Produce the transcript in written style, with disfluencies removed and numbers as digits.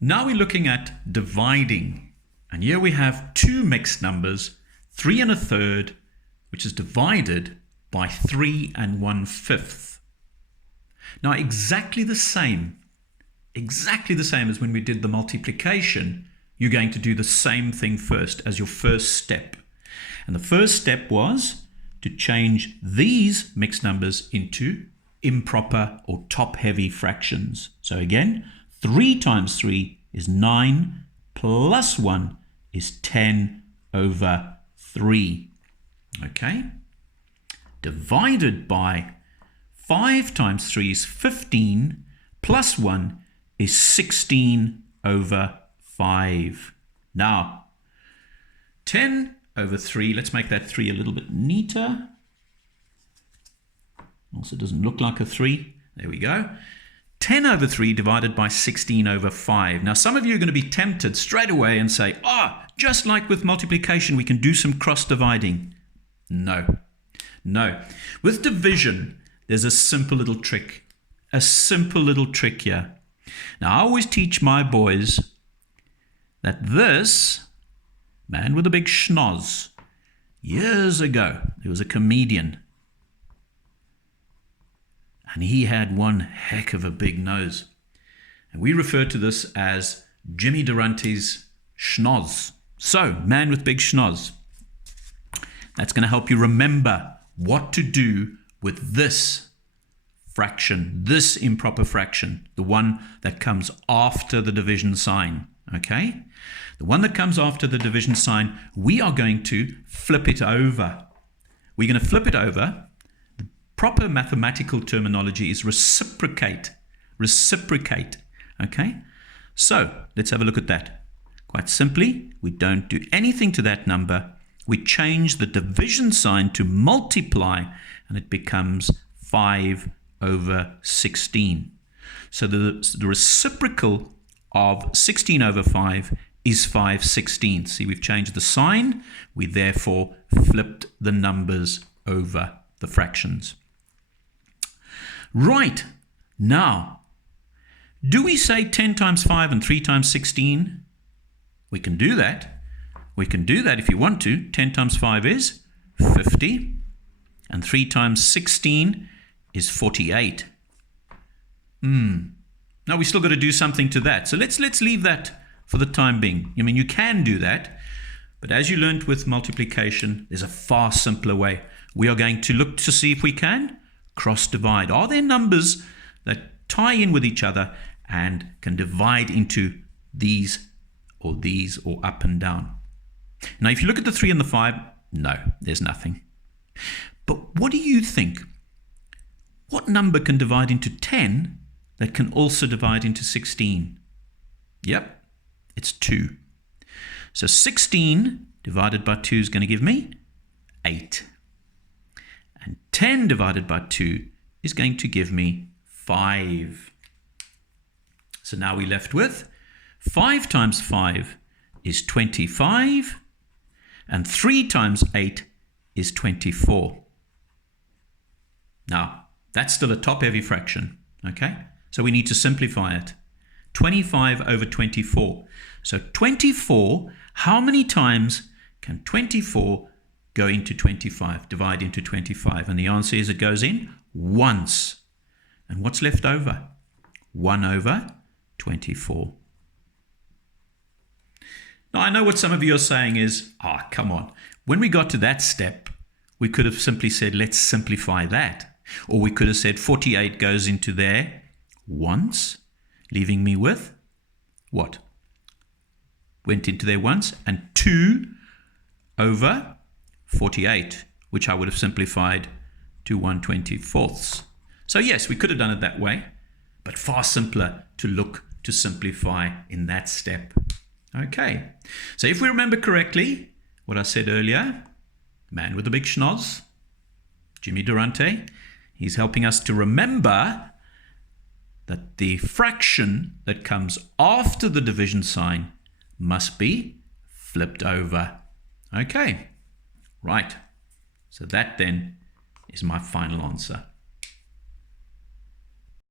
Now we're looking at dividing. And here we have two mixed numbers, 3 1/3, which is divided by 3 1/5. Now exactly the same as when we did the multiplication, you're going to do the same thing first as your first step. And the first step was to change these mixed numbers into improper or top-heavy fractions. So again, 3 times 3 is 9, plus 1 is 10 over 3. Okay? Divided by 5 times 3 is 15, plus 1 is 16 over 5. Now, 10 over 3, let's make that 3 a little bit neater. Also doesn't look like a 3. There we go. 10 over 3 divided by 16 over 5. Now, some of you are going to be tempted straight away and say, just like with multiplication, we can do some cross-dividing. No. With division, there's a simple little trick. A simple little trick here. Now, I always teach my boys that this man with a big schnoz, years ago, he was a comedian. And he had one heck of a big nose. And we refer to this as Jimmy Durante's schnoz. So, man with big schnoz. That's going to help you remember what to do with this fraction, this improper fraction, the one that comes after the division sign. Okay? The one that comes after the division sign, we are going to flip it over. We're going to flip it over. The proper mathematical terminology is reciprocate. Reciprocate. Okay? So, let's have a look at that. Quite simply, we don't do anything to that number. We change the division sign to multiply, and it becomes 5 over 16. So the reciprocal of 16 over 5 is 5/16. See, we've changed the sign. We therefore flipped the numbers over the fractions. Right. Now, do we say 10 times 5 and 3 times 16? We can do that. We can do that if you want to. 10 times 5 is 50. And 3 times 16 is 48. Now we still got to do something to that. So let's leave that for the time being. I mean, you can do that. But as you learned with multiplication, there's a far simpler way. We are going to look to see if we can cross-divide. Are there numbers that tie in with each other and can divide into these or up and down? Now, if you look at the 3 and the 5, no, there's nothing. But what do you think? What number can divide into 10 that can also divide into 16? Yep, it's 2. So 16 divided by 2 is going to give me 8. And 10 divided by 2 is going to give me 5. So now we're left with 5 times 5 is 25. And 3 times 8 is 24. Now, that's still a top-heavy fraction, okay? So we need to simplify it. 25 over 24. So 24, how many times can 24 go into 25, divide into 25? And the answer is it goes in once. And what's left over? 1 over 24. Now, I know what some of you are saying is, come on. When we got to that step, we could have simply said, let's simplify that. Or we could have said 48 goes into there once, leaving me with what? Went into there once, and 2 over 48, which I would have simplified to 1/24. So yes, we could have done it that way, but far simpler to look to simplify in that step. Okay, so if we remember correctly, what I said earlier, man with a big schnoz, Jimmy Durante, he's helping us to remember that the fraction that comes after the division sign must be flipped over. Okay, right. So that then is my final answer.